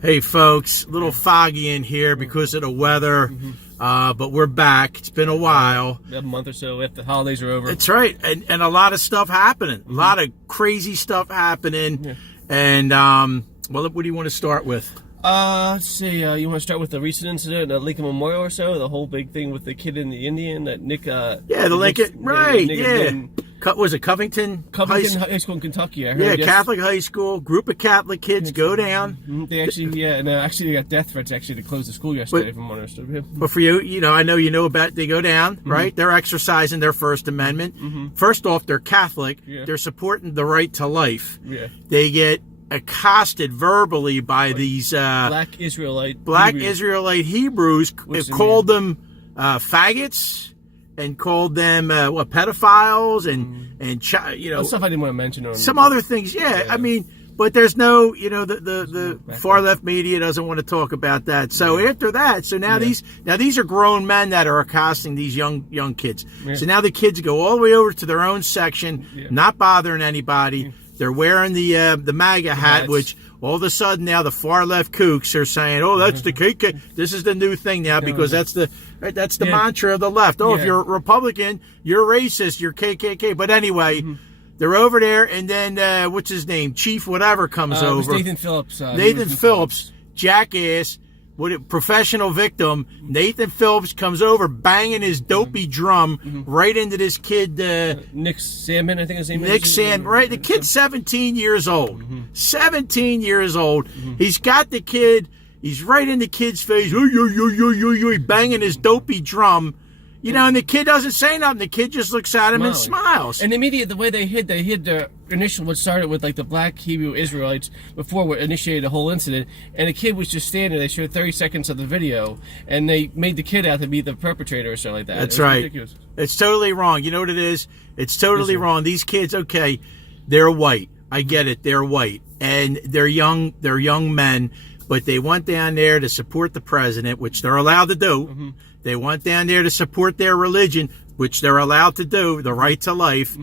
Hey folks, a little foggy in here because of the weather, but we're back. It's been a while. A month or so after the holidays are over. That's right, and a lot of stuff happening. A lot of crazy stuff happening. Yeah. And well, what do you want to start with? Let's see. You want to start with the recent incident at Lincoln Memorial or so? The whole big thing with the kid in the Indian that Nick. Yeah, the Lincoln. Right. Yeah. Was it Covington? Covington High School in Kentucky. I heard. Yeah, Catholic high school. Group of Catholic kids go down. They actually, they got death threats actually to close the school yesterday. From what I understood. But for you, I know you know about. They go down, right? They're exercising their First Amendment. First off, they're Catholic. Yeah. They're supporting the right to life. Yeah. They get accosted verbally by these black Israelite Hebrews. It called them faggots. And called them pedophiles and stuff I didn't want to mention. Some other things, yeah. I mean, but there's no, the far left media doesn't want to talk about that. So after that, now these are grown men that are accosting these young kids. Yeah. So now the kids go all the way over to their own section, not bothering anybody. They're wearing the MAGA hat, which all of a sudden now the far left kooks are saying, "Oh, that's the KK." This is the new thing now because that's the mantra of the left. Oh, if you're a Republican, you're racist, you're KKK. But anyway, they're over there, and then what's his name, Chief whatever comes over. Nathan Phillips. Nathan Phillips, jackass. Professional victim. Nathan Phillips comes over banging his dopey drum right into this kid. Nick Salmon, I think his name is. Nick Salmon, right? The kid's 17 years old. 17 years old. He's got the kid. He's right in the kid's face. Banging his dopey drum. And the kid doesn't say nothing. The kid just looks at him and smiles. And the media, the way they hid the initial, what started with like the black Hebrew Israelites before what initiated the whole incident. And the kid was just standing there. They showed 30 seconds of the video, and they made the kid out to be the perpetrator or something like that. That's right. Ridiculous. It's totally wrong. You know what it is? It's totally wrong. These kids, okay, they're white. I get it. They're white, and they're young. They're young men, but they went down there to support the president, which they're allowed to do. They went down there to support their religion, which they're allowed to do, the right to life.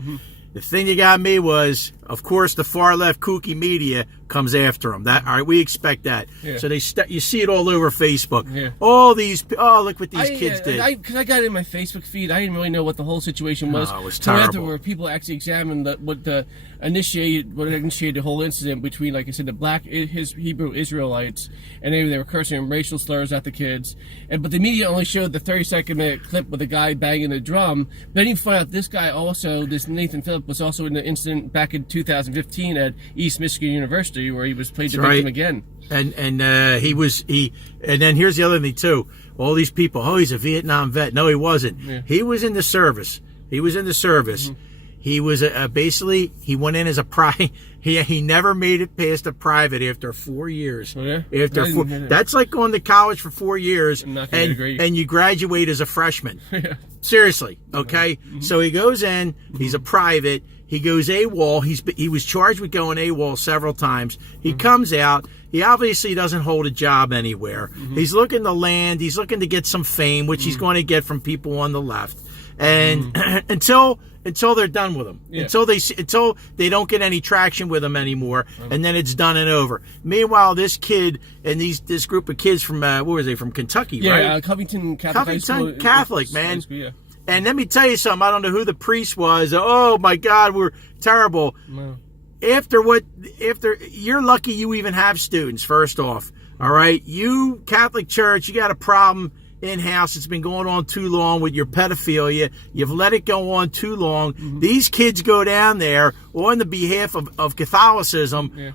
The thing that got me was, of course, the far left kooky media comes after them. All right, we expect that. Yeah. So you see it all over Facebook. Yeah. All these, look what these kids did. Because I got it in my Facebook feed, I didn't really know what the whole situation was. Oh, it was terrible. After where people actually examined what initiated the whole incident between, like I said, the black Hebrew Israelites, and they were cursing racial slurs at the kids. But the media only showed the 30-second clip with the guy banging the drum. But then you find out this guy also, this Nathan Phillips, was also in the incident back in 2015 at East Michigan University, where he was played the victim again. And then here's the other thing too. All these people, he's a Vietnam vet. No, he wasn't. Yeah. He was in the service. He was in the service. He was basically, he went in as a private. He never made it past a private after 4 years. Oh, yeah? That's like going to college for 4 years and you graduate as a freshman. Seriously, okay? So he goes in, he's a private, he goes AWOL, he was charged with going AWOL several times. He comes out, he obviously doesn't hold a job anywhere. He's looking to land, he's looking to get some fame, which he's going to get from people on the left. And until they're done with him, until they don't get any traction with him anymore, and then it's done and over. Meanwhile, this kid and this group of kids from from Kentucky, right? Yeah, Covington Catholic Catholic, man. And let me tell you something. I don't know who the priest was. Oh my God, we're terrible. No. After you're lucky you even have students. First off, all right, you Catholic Church, you got a problem in-house. It's been going on too long with your pedophilia. You've let it go on too long. These kids go down there on the behalf of Catholicism,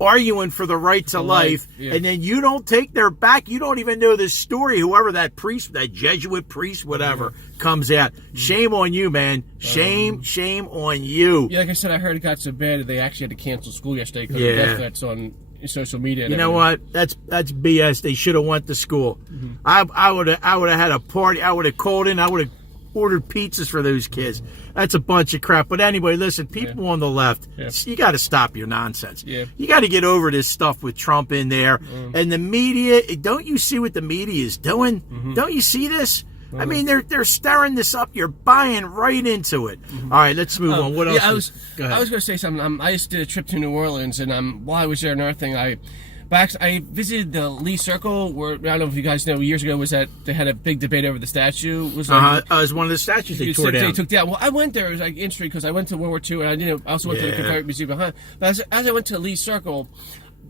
arguing for the right to life, and then you don't take their back. You don't even know this story. Whoever that priest, that Jesuit priest, whatever, comes out. Shame on you, man. Shame on you. Yeah, like I said, I heard it got so bad that they actually had to cancel school yesterday because of death threats on social media. You know what? That's BS. They should have went to school. I would have had a party. I would have called in. I would have ordered pizzas for those kids. That's a bunch of crap. But anyway, listen, people on the left, you got to stop your nonsense. You got to get over this stuff with Trump in there. And the media, don't you see what the media is doing? Don't you see this? I mean, they're stirring this up. You're buying right into it. All right, let's move on. What else? I was going to say something. I just did a trip to New Orleans, and while I was there, another thing, But I visited the Lee Circle, where I don't know if you guys know, years ago was that they had a big debate over the statue. It was like, it was one of the statues they tore down. They took down. Well, I went there. It was like interesting because I went to World War II, and I also went to the Confederate Museum behind. But as I went to Lee Circle,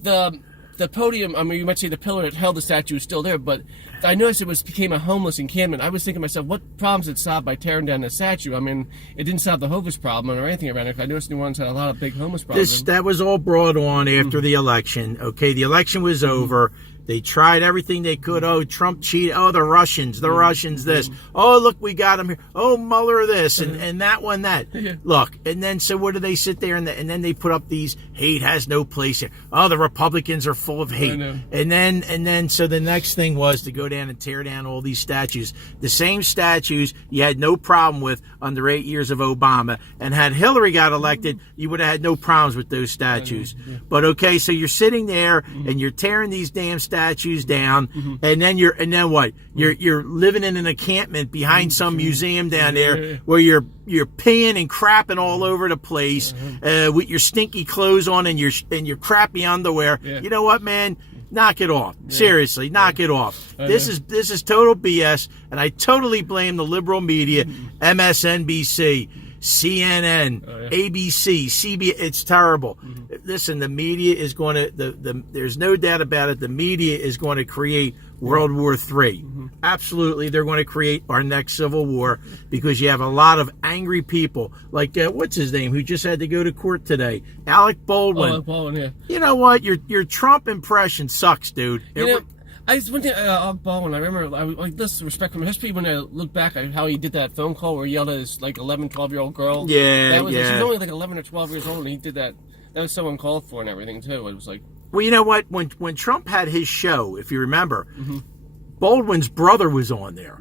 the podium, I mean, you might say the pillar that held the statue is still there, but I noticed it became a homeless encampment. I was thinking to myself, what problems it solved by tearing down the statue? I mean, it didn't solve the homeless problem or anything around it. I noticed New Orleans had a lot of big homeless problems. That was all brought on after the election. Okay, the election was over. They tried everything they could. Oh, Trump cheated. Oh, the Russians this. Oh, look, we got him here. Oh, Mueller this and that one that. Yeah. Look, and then so what do they sit there and then they put up these hate has no place here. Oh, the Republicans are full of hate. I know. And then so the next thing was to go down and tear down all these statues. The same statues you had no problem with under 8 years of Obama. And had Hillary got elected, you would have had no problems with those statues. Yeah. But okay, so you're sitting there and you're tearing these damn statues down, and then what? You're living in an encampment behind some museum down there where you're peeing and crapping all over the place with your stinky clothes on and your crappy underwear. Yeah. You know what, man? Knock it off. Seriously, knock it off. This is total BS, and I totally blame the liberal media, MSNBC, CNN, ABC, CBS. It's terrible. Listen, the media is going to. There's no doubt about it. The media is going to create World War III. Absolutely, they're going to create our next civil war because you have a lot of angry people like what's his name who just had to go to court today, Alec Baldwin. Alec Baldwin, yeah. You know what? Your Trump impression sucks, dude. One thing, Alec Baldwin, I remember, I like this respect from history when I look back at how he did that phone call where he yelled at his like 11, 12-year-old girl. Yeah, He was only like 11 or 12 years old, and he did that. That was so uncalled for and everything too. It was like. Well, you know what? When Trump had his show, if you remember, Baldwin's brother was on there.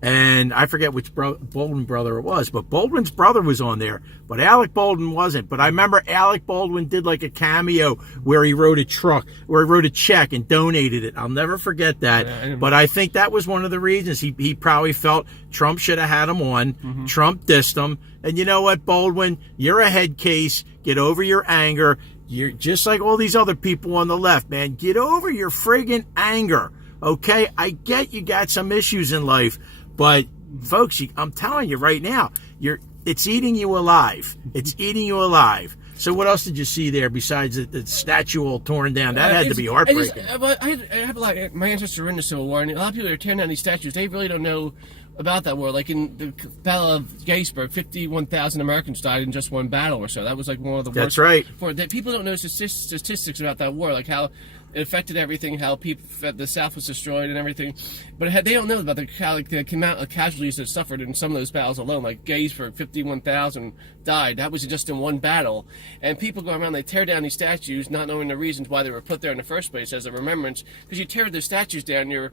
And I forget which Baldwin brother it was, but Baldwin's brother was on there, but Alec Baldwin wasn't. But I remember Alec Baldwin did like a cameo where he wrote a check and donated it. I'll never forget that. But I think that was one of the reasons he probably felt Trump should have had him on. Trump dissed him. And you know what, Baldwin? You're a head case. Get over your anger. You're just like all these other people on the left, man. Get over your friggin' anger. Okay? I get you got some issues in life. But, folks, I'm telling you right now, it's eating you alive. It's eating you alive. So what else did you see there besides the statue all torn down? That had to be heartbreaking. I have a lot. My ancestors were in the Civil War, and a lot of people are tearing down these statues. They really don't know about that war. Like in the Battle of Gettysburg, 51,000 Americans died in just one battle or so. That was like one of the worst. That's right. People don't know statistics about that war, like how it affected everything, how the South was destroyed and everything. But they don't know about the amount of casualties that suffered in some of those battles alone. Like Gettysburg, 51,000 died. That was just in one battle. And people go around, they tear down these statues, not knowing the reasons why they were put there in the first place as a remembrance. Because you tear those statues down, you're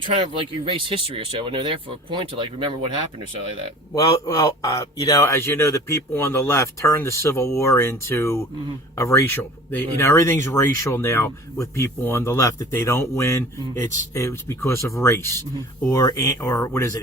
trying to like erase history or so, and they're there for a point to like remember what happened or so like that. Well, as you know, the people on the left turned the Civil War into a racial. Everything's racial now with people on the left. If they don't win, it's because of race or what is it,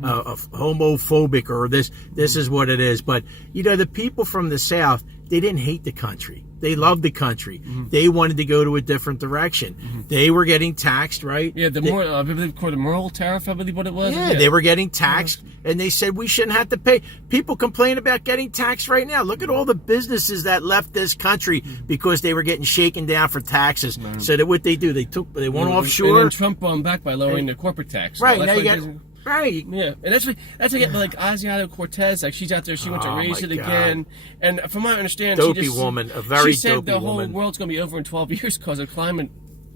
homophobic or this is what it is. But the people from the South, they didn't hate the country. They loved the country. They wanted to go to a different direction. They were getting taxed, right? Yeah, the moral tariff, I believe what it was. Yeah, they were getting taxed, and they said we shouldn't have to pay. People complain about getting taxed right now. Look at all the businesses that left this country because they were getting shaken down for taxes. So that what they do, they went offshore. And then Trump brought them back by lowering the corporate tax. Right, now you got... Right. Yeah, and that's like Ocasio-Cortez. Like she's out there, she went to raise it again. And from my understanding, she said the whole world's going to be over in 12 years because of climate.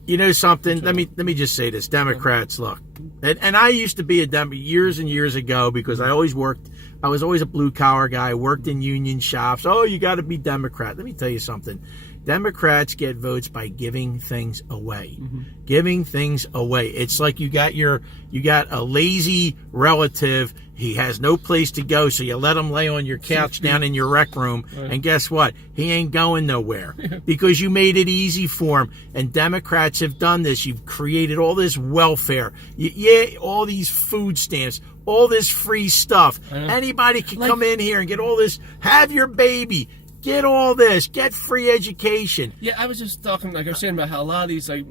You know something? Let me just say this: Democrats, look, and I used to be a Democrat years and years ago because I always worked. I was always a blue collar guy. Worked in union shops. Oh, you got to be Democrat. Let me tell you something. Democrats get votes by giving things away. Giving things away. It's like you got a lazy relative. He has no place to go, so you let him lay on your couch down in your rec room, and guess what? He ain't going nowhere because you made it easy for him. And Democrats have done this. You've created all this welfare. All these food stamps, all this free stuff. Anybody can come in here and get all this. Have your baby. Get all this. Get free education. Yeah, I was just talking, like I was saying, about how a lot of these, like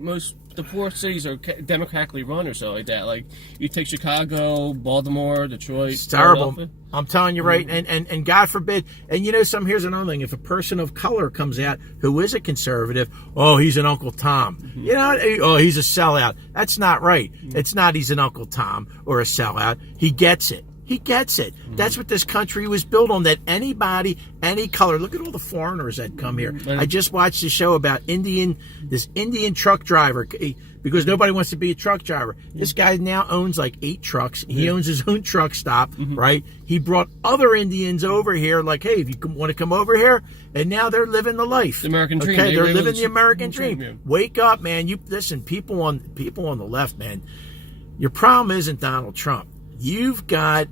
the poor cities are democratically run or so like that. Like you take Chicago, Baltimore, Detroit. It's terrible. I'm telling you, right? And God forbid. And here's another thing. If a person of color comes out who is a conservative, oh, he's an Uncle Tom. Oh, he's a sellout. That's not right. It's not he's an Uncle Tom or a sellout. He gets it. He gets it. That's what this country was built on, that anybody, any color. Look at all the foreigners that come here. I just watched a show about this Indian truck driver, because nobody wants to be a truck driver. This guy now owns like 8 trucks. He owns his own truck stop, right? He brought other Indians over here, like, hey, if you want to come over here, and now they're living the life. The American dream. Okay, they're living the American dream. Wake up, man. You listen, people on the left, man. Your problem isn't Donald Trump. You've got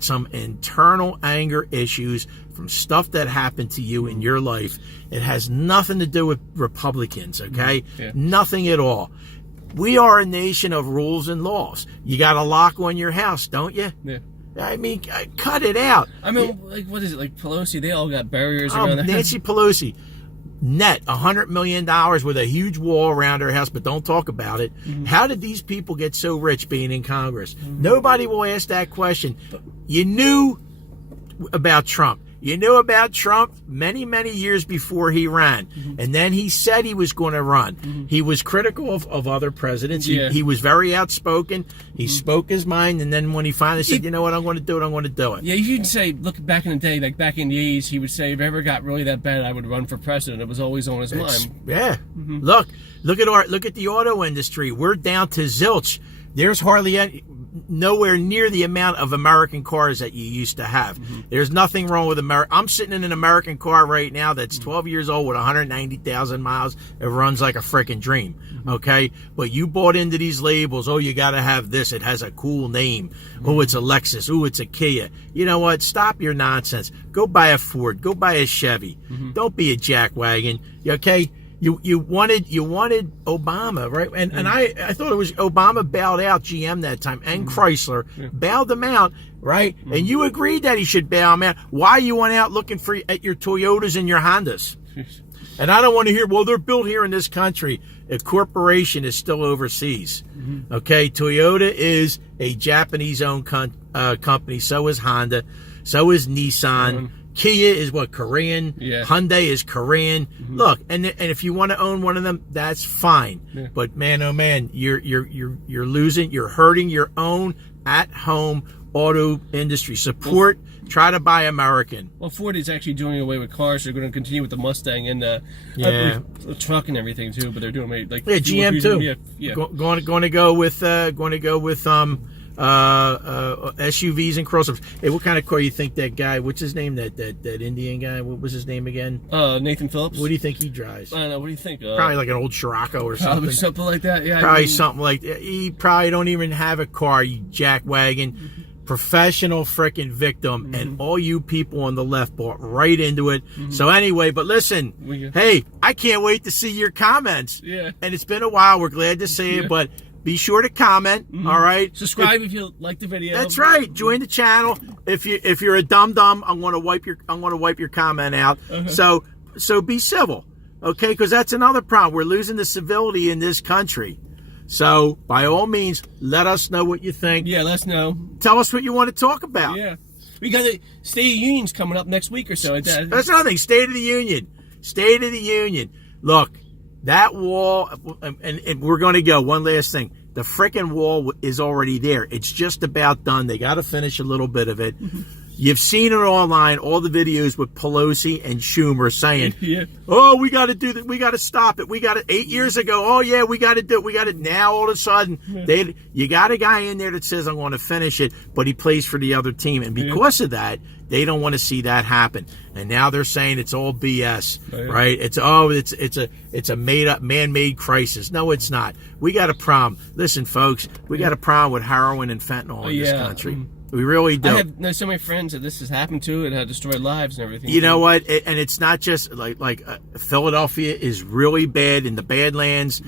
some internal anger issues from stuff that happened to you in your life. It has nothing to do with Republicans, okay? Yeah. Nothing at all. We are a nation of rules and laws. You got a lock on your house, don't you? Yeah. I mean, cut it out. I mean, like, what is it? Like Pelosi, they all got barriers around that. Nancy Pelosi. Net $100 million with a huge wall around her house, but don't talk about it. How did these people get so rich being in Congress? Nobody will ask that question. You knew about Trump. You knew about Trump many, many years before he ran. And then he said he was going to run. He was critical of other presidents. He was very outspoken. He spoke his mind. And then when he finally said, you know what, I'm going to do it, I'm going to do it. Yeah, you can say, look, back in the day, like back in the 80s, he would say, if it ever got really that bad, I would run for president. It was always on his mind. Yeah. Look at the auto industry. We're down to zilch. There's hardly nowhere near the amount of American cars that you used to have. There's nothing wrong with America. I'm sitting in an American car right now that's 12 years old with 190,000 miles. It runs like a freaking dream. Okay? But you bought into these labels. Oh, you got to have this. It has a cool name. Oh, it's a Lexus. Oh, it's a Kia. You know what? Stop your nonsense. Go buy a Ford. Go buy a Chevy. Don't be a jackwagon. Okay? You wanted Obama, right? And I thought it was Obama bailed out GM that time, and Chrysler bailed them out, right? And you agreed that he should bail them out. Why you went out looking at your Toyotas and your Hondas? And I don't want to hear, well, they're built here in this country. A corporation is still overseas. Okay, Toyota is a Japanese-owned company. So is Honda. So is Nissan. Kia is what, Korean? Yeah. Hyundai is Korean. Look, and if you want to own one of them, that's fine. But man, oh man, you're losing, you're hurting your own at-home auto industry. Support. Try to buy American. Well, Ford is actually doing away with cars. They're going to continue with the Mustang and the truck and everything too. But they're doing away, like GM too. Going to go with SUVs and crossovers. Hey, what kind of car you think that guy? What's his name? That Indian guy. What was his name again? Nathan Phillips. What do you think he drives? I don't know. What do you think? Probably like an old Scirocco or something. Probably something like that. Yeah. Probably something like that. He probably don't even have a car. You jackwagon. Professional freaking victim, and all you people on the left bought right into it. So anyway, but listen, hey, I can't wait to see your comments. Yeah. And it's been a while. We're glad to see it, but be sure to comment. All right. Subscribe if you like the video. That's right. Join the channel. If you're a dum I'm going to wipe your comment out. So be civil, okay? Because that's another problem. We're losing the civility in this country. So, by all means, let us know what you think. Yeah, let us know. Tell us what you want to talk about. Yeah. We got the State of the Union's coming up next week or so. That's another thing. State of the Union. State of the Union. Look, that wall, and we're going to go. One last thing. The frickin' wall is already there. It's just about done. They got to finish a little bit of it. You've seen it online, all the videos with Pelosi and Schumer saying, oh, we got to do that. We got to stop it. We got it 8 years ago. Oh, yeah, we got to do it. We got it now. All of a sudden, you got a guy in there that says, I'm going to finish it, but he plays for the other team. And because of that, they don't want to see that happen. And now they're saying it's all BS, right? It's a made up, man-made crisis. No, it's not. We got a problem. Listen, folks, we got a problem with heroin and fentanyl in this country. We really do. I have so many friends that this has happened to and had destroyed lives and everything. You know what? And it's not just like Philadelphia is really bad in the Badlands.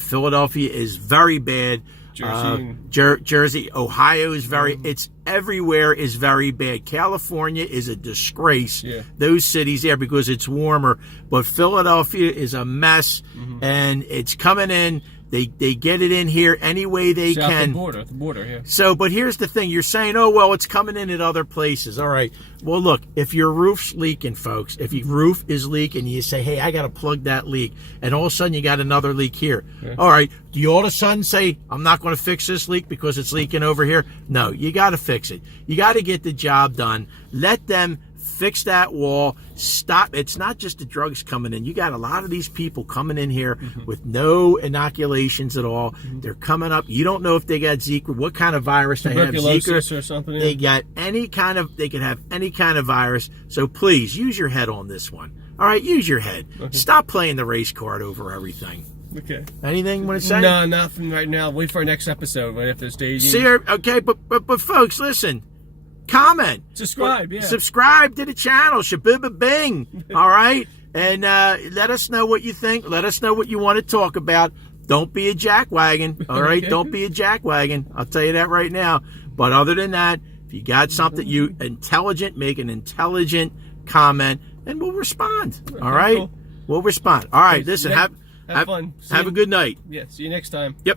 Philadelphia is very bad. Jersey, Jersey, Ohio is very. everywhere is very bad. California is a disgrace. Yeah. Those cities there because it's warmer. But Philadelphia is a mess, and it's coming in. They get it in here any way they South can. The border, yeah. So, but here's the thing. You're saying, oh, well, it's coming in at other places. All right. Well, look, if your roof's leaking, folks, if your roof is leaking, you say, hey, I got to plug that leak. And all of a sudden you got another leak here. Yeah. All right. Do you all of a sudden say, I'm not going to fix this leak because it's leaking over here? No, you got to fix it. You got to get the job done. Let them fix that wall. Stop. It's not just the drugs coming in. You got a lot of these people coming in here with no inoculations at all. They're coming up. You don't know if they got Zika, what kind of virus they have. Zika or something. Yeah. They got any kind of, they can have any kind of virus. So please use your head on this one. All right, use your head. Okay. Stop playing the race card over everything. Okay. Anything you want to say? No, nothing right now. Wait for our next episode right after staging. See, okay, but folks, listen. Comment, subscribe, yeah. Subscribe to the channel, Shabbiba Bing. All right, and let us know what you think. Let us know what you want to talk about. Don't be a jackwagon. All right, don't be a jackwagon. I'll tell you that right now. But other than that, if you got something you intelligent, make an intelligent comment, and we'll respond. All right, cool. We'll respond. All right, listen. Have fun. Have a good night. Yeah. See you next time. Yep.